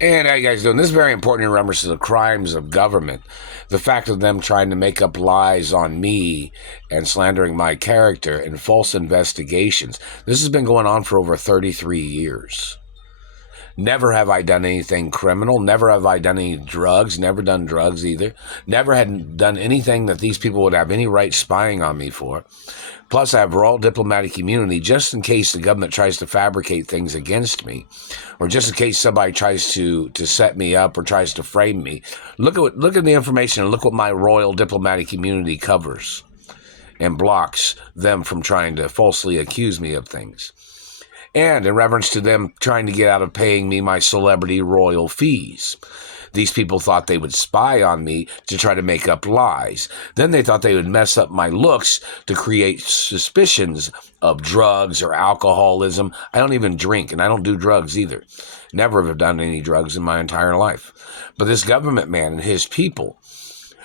And how you guys doing? This is very important in reference to the crimes of government. The fact of them trying to make up lies on me and slandering my character and false investigations. This has been going on for over 33 years. Never have I done anything criminal. Never have I done any drugs. Never done drugs either. Never had done anything that these people would have any right spying on me for. Plus, I have royal diplomatic immunity just in case the government tries to fabricate things against me, or just in case somebody tries to set me up or tries to frame me. Look at the information and look what my royal diplomatic immunity covers and blocks them from trying to falsely accuse me of things. And in reference to them trying to get out of paying me my celebrity royal fees. These people thought they would spy on me to try to make up lies. Then they thought they would mess up my looks to create suspicions of drugs or alcoholism. I don't even drink, and I don't do drugs either. Never have done any drugs in my entire life. But this government man and his people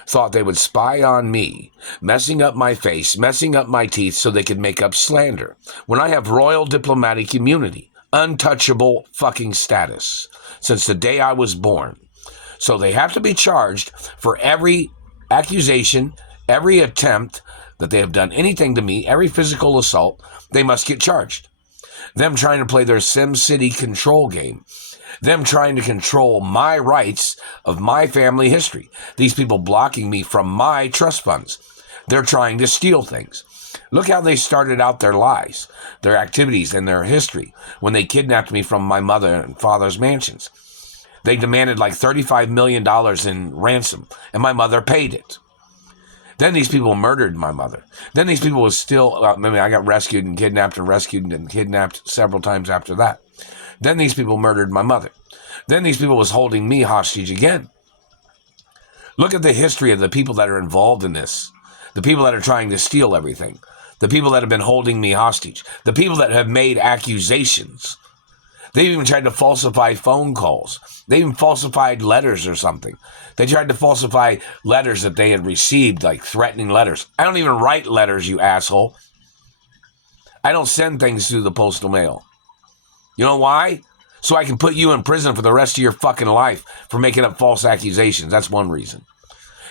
thought they would spy on me, messing up my face, messing up my teeth so they could make up slander. When I have royal diplomatic immunity, untouchable fucking status, since the day I was born. So they have to be charged for every accusation, every attempt that they have done anything to me, every physical assault, they must get charged. Them trying to play their SimCity control game. Them trying to control my rights of my family history. These people blocking me from my trust funds. They're trying to steal things. Look how they started out their lies, their activities, and their history when they kidnapped me from my mother and father's mansions. They demanded like $35 million in ransom, and my mother paid it. Then these people murdered my mother. Then these people was still, I got rescued and kidnapped several times after that. Then these people murdered my mother. Then these people was holding me hostage again. Look at the history of the people that are involved in this. The people that are trying to steal everything. The people that have been holding me hostage. The people that have made accusations. They even tried to falsify phone calls. They even falsified letters or something. They tried to falsify letters that they had received, like threatening letters. I don't even write letters, you asshole. I don't send things through the postal mail. You know why? So I can put you in prison for the rest of your fucking life for making up false accusations. That's one reason.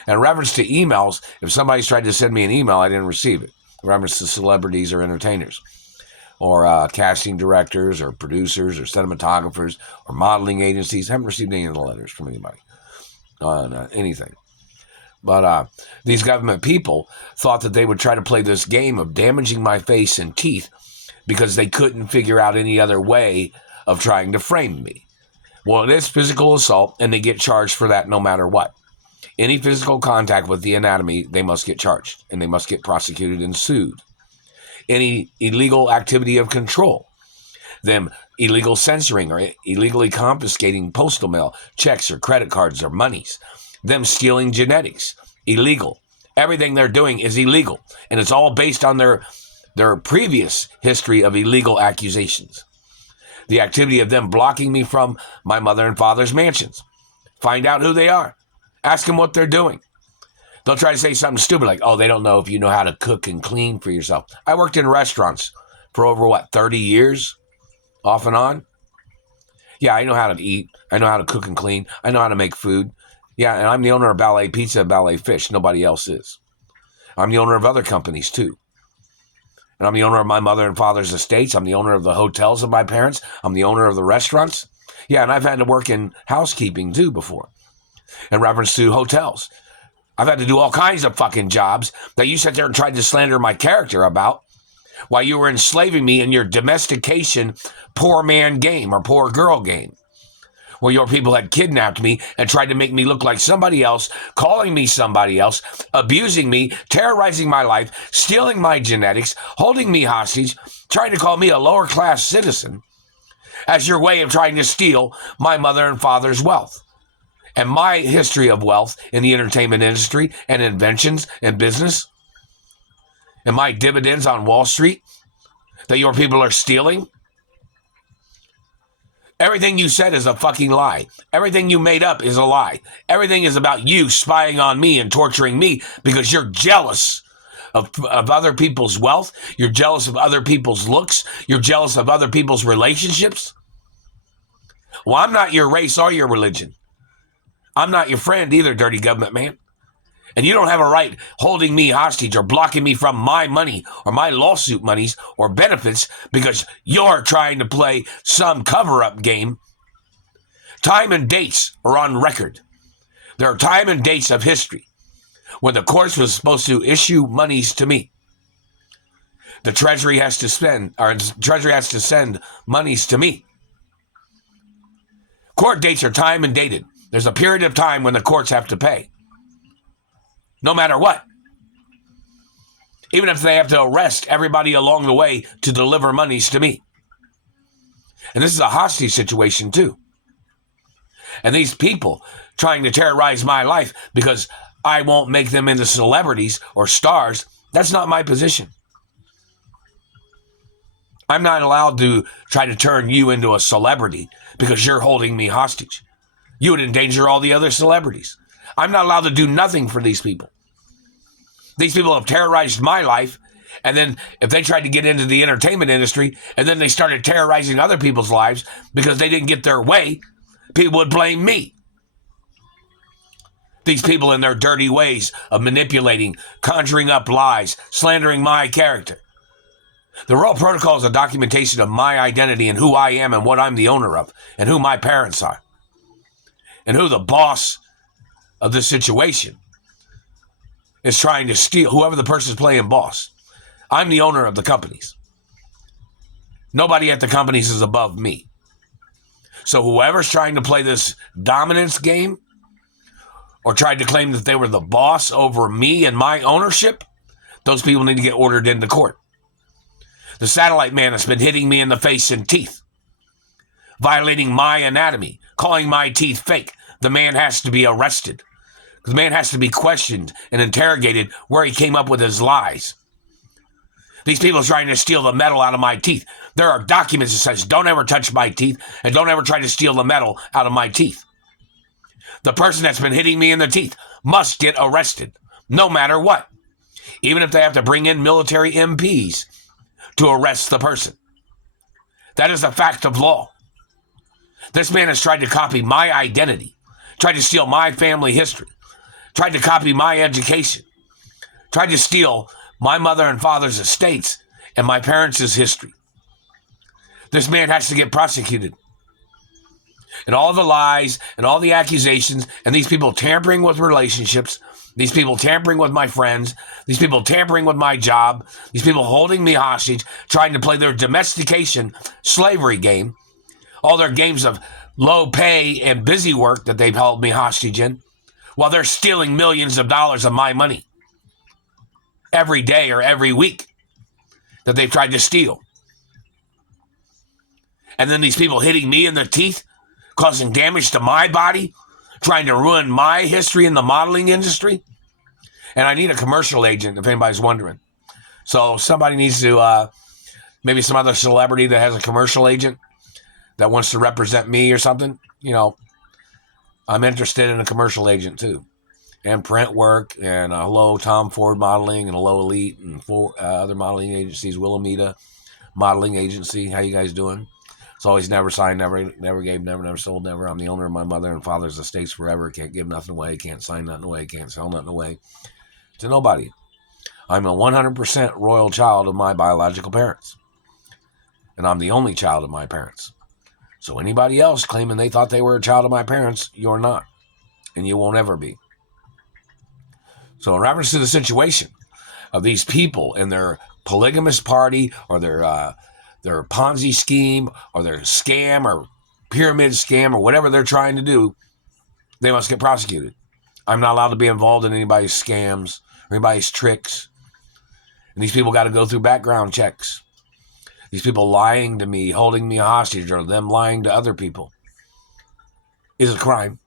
And in reference to emails, if somebody's tried to send me an email, I didn't receive it. In reference to celebrities or entertainers, or casting directors, or producers, or cinematographers, or modeling agencies, I haven't received any of the letters from anybody on anything. But these government people thought that they would try to play this game of damaging my face and teeth because they couldn't figure out any other way of trying to frame me. Well, it is physical assault, and they get charged for that no matter what. Any physical contact with the anatomy, they must get charged, and they must get prosecuted and sued. Any illegal activity of control, them illegal censoring or illegally confiscating postal mail, checks or credit cards or monies, them stealing genetics, illegal. Everything they're doing is illegal, and it's all based on their previous history of illegal accusations. The activity of them blocking me from my mother and father's mansions. Find out who they are. Ask them what they're doing. They'll try to say something stupid like, oh, they don't know if you know how to cook and clean for yourself. I worked in restaurants for over, 30 years, off and on? Yeah, I know how to eat. I know how to cook and clean. I know how to make food. Yeah, and I'm the owner of Ballet Pizza and Ballet Fish. Nobody else is. I'm the owner of other companies, too. And I'm the owner of my mother and father's estates. I'm the owner of the hotels of my parents. I'm the owner of the restaurants. Yeah, and I've had to work in housekeeping, too, before. In reference to hotels. I've had to do all kinds of fucking jobs that you sat there and tried to slander my character about while you were enslaving me in your domestication poor man game or poor girl game. Where your people had kidnapped me and tried to make me look like somebody else, calling me somebody else, abusing me, terrorizing my life, stealing my genetics, holding me hostage, trying to call me a lower class citizen as your way of trying to steal my mother and father's wealth. And my history of wealth in the entertainment industry and inventions and business, and my dividends on Wall Street that your people are stealing. Everything you said is a fucking lie. Everything you made up is a lie. Everything is about you spying on me and torturing me because you're jealous of other people's wealth. You're jealous of other people's looks. You're jealous of other people's relationships. Well, I'm not your race or your religion. I'm not your friend either, dirty government man. And you don't have a right holding me hostage or blocking me from my money or my lawsuit monies or benefits because you're trying to play some cover-up game. Time and dates are on record. There are time and dates of history when the courts was supposed to issue monies to me. The Treasury has to send monies to me. Court dates are time and dated. There's a period of time when the courts have to pay. No matter what. Even if they have to arrest everybody along the way to deliver monies to me. And this is a hostage situation too. And these people trying to terrorize my life because I won't make them into celebrities or stars, that's not my position. I'm not allowed to try to turn you into a celebrity because you're holding me hostage. You would endanger all the other celebrities. I'm not allowed to do nothing for these people. These people have terrorized my life, and then if they tried to get into the entertainment industry, and then they started terrorizing other people's lives because they didn't get their way, people would blame me. These people in their dirty ways of manipulating, conjuring up lies, slandering my character. The Royal Protocol is a documentation of my identity and who I am and what I'm the owner of and who my parents are and who the boss of this situation is trying to steal, whoever the person is playing boss. I'm the owner of the companies. Nobody at the companies is above me. So whoever's trying to play this dominance game or tried to claim that they were the boss over me and my ownership, those people need to get ordered into court. The satellite man has been hitting me in the face and teeth, violating my anatomy, calling my teeth fake. The man has to be arrested. The man has to be questioned and interrogated where he came up with his lies. These people are trying to steal the metal out of my teeth. There are documents that says don't ever touch my teeth and don't ever try to steal the metal out of my teeth. The person that's been hitting me in the teeth must get arrested, no matter what, even if they have to bring in military MPs to arrest the person. That is a fact of law. This man has tried to copy my identity, tried to steal my family history, tried to copy my education, tried to steal my mother and father's estates and my parents' history. This man has to get prosecuted. And all the lies and all the accusations and these people tampering with relationships, these people tampering with my friends, these people tampering with my job, these people holding me hostage, trying to play their domestication slavery game, all their games of low pay and busy work that they've held me hostage in, while they're stealing millions of dollars of my money every day or every week that they've tried to steal. And then these people hitting me in the teeth, causing damage to my body, trying to ruin my history in the modeling industry. And I need a commercial agent, if anybody's wondering. So somebody needs to, maybe some other celebrity that has a commercial agent that wants to represent me or something. You know, I'm interested in a commercial agent too. And print work and hello Tom Ford Modeling and hello Elite and other modeling agencies, Wilhelmina Modeling Agency. How you guys doing? It's always never signed, never gave, never sold, never. I'm the owner of my mother and father's estates forever. Can't give nothing away, can't sign nothing away, can't sell nothing away to nobody. I'm a 100% royal child of my biological parents. And I'm the only child of my parents. So anybody else claiming they thought they were a child of my parents, you're not. And you won't ever be. So in reference to the situation of these people and their polygamous party or their Ponzi scheme or their scam or pyramid scam or whatever they're trying to do, they must get prosecuted. I'm not allowed to be involved in anybody's scams or anybody's tricks. And these people got to go through background checks. These people lying to me, holding me hostage, or them lying to other people is a crime.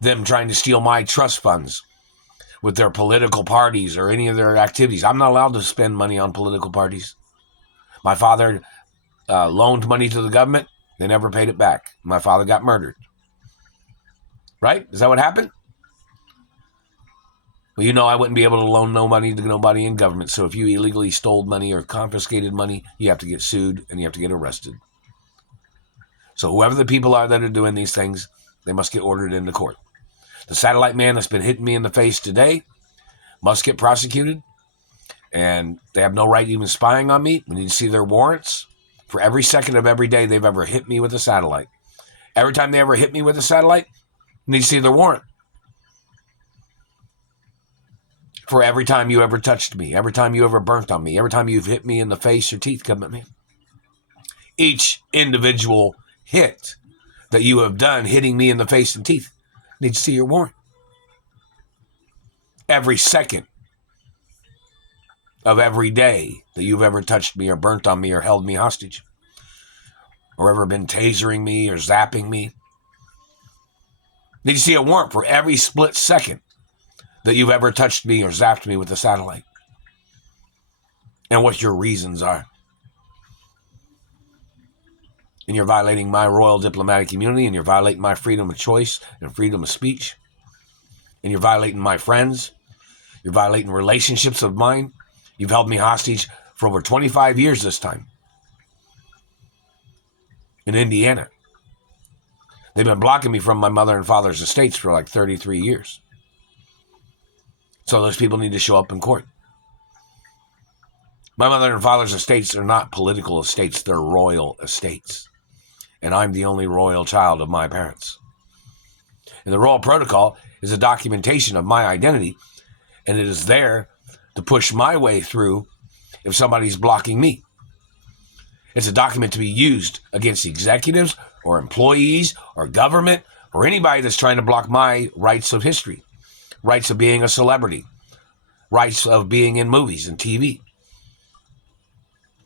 Them trying to steal my trust funds with their political parties or any of their activities. I'm not allowed to spend money on political parties. My father loaned money to the government. They never paid it back. My father got murdered. Right? Is that what happened? Well, you know I wouldn't be able to loan no money to nobody in government. So if you illegally stole money or confiscated money, you have to get sued and you have to get arrested. So whoever the people are that are doing these things, they must get ordered into court. The satellite man that's been hitting me in the face today must get prosecuted, and they have no right even spying on me. We need to see their warrants for every second of every day they've ever hit me with a satellite. Every time they ever hit me with a satellite, we need to see their warrant. For every time you ever touched me, every time you ever burnt on me, every time you've hit me in the face, your teeth come at me. Each individual hit that you have done hitting me in the face and teeth needs to see your warrant. Every second of every day that you've ever touched me or burnt on me or held me hostage or ever been tasering me or zapping me, need to see a warrant for every split second that you've ever touched me or zapped me with a satellite, and what your reasons are. And you're violating my royal diplomatic immunity, and you're violating my freedom of choice and freedom of speech, and you're violating my friends. You're violating relationships of mine. You've held me hostage for over 25 years this time in Indiana. They've been blocking me from my mother and father's estates for like 33 years. So those people need to show up in court. My mother and father's estates are not political estates. They're royal estates. And I'm the only royal child of my parents. And the royal protocol is a documentation of my identity, and it is there to push my way through if somebody's blocking me. It's a document to be used against executives or employees or government or anybody that's trying to block my rights of history, rights of being a celebrity, rights of being in movies and TV.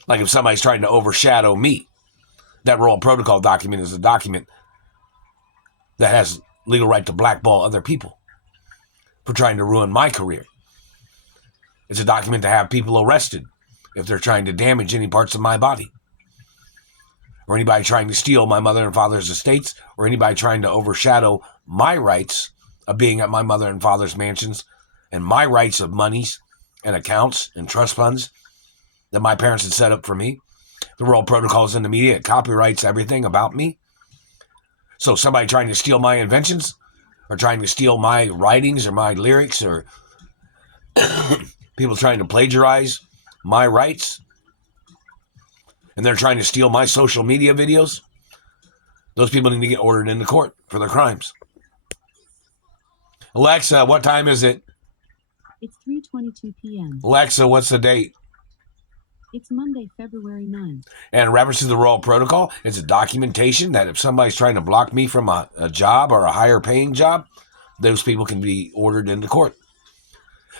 Like if somebody's trying to overshadow me, that royal protocol document is a document that has legal right to blackball other people for trying to ruin my career. It's a document to have people arrested if they're trying to damage any parts of my body, or anybody trying to steal my mother and father's estates, or anybody trying to overshadow my rights of being at my mother and father's mansions and my rights of monies and accounts and trust funds that my parents had set up for me. The royal protocol is in the media. It copyrights everything about me. So somebody trying to steal my inventions or trying to steal my writings or my lyrics or people trying to plagiarize my rights, and they're trying to steal my social media videos, those people need to get ordered into court for their crimes. Alexa, what time is it? It's 3:22 p.m. Alexa, what's the date? It's Monday, February 9th. And in reference to the royal protocol, it's a documentation that if somebody's trying to block me from a job or a higher paying job, those people can be ordered into court.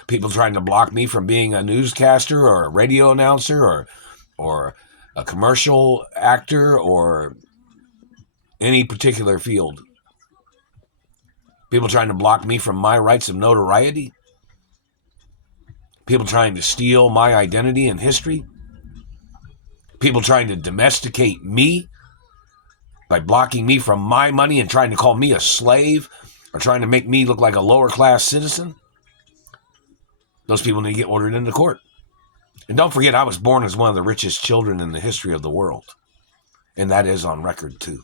People trying to block me from being a newscaster or a radio announcer or a commercial actor or any particular field. People trying to block me from my rights of notoriety. People trying to steal my identity and history. People trying to domesticate me by blocking me from my money and trying to call me a slave or trying to make me look like a lower class citizen. Those people need to get ordered into court. And don't forget, I was born as one of the richest children in the history of the world. And that is on record too.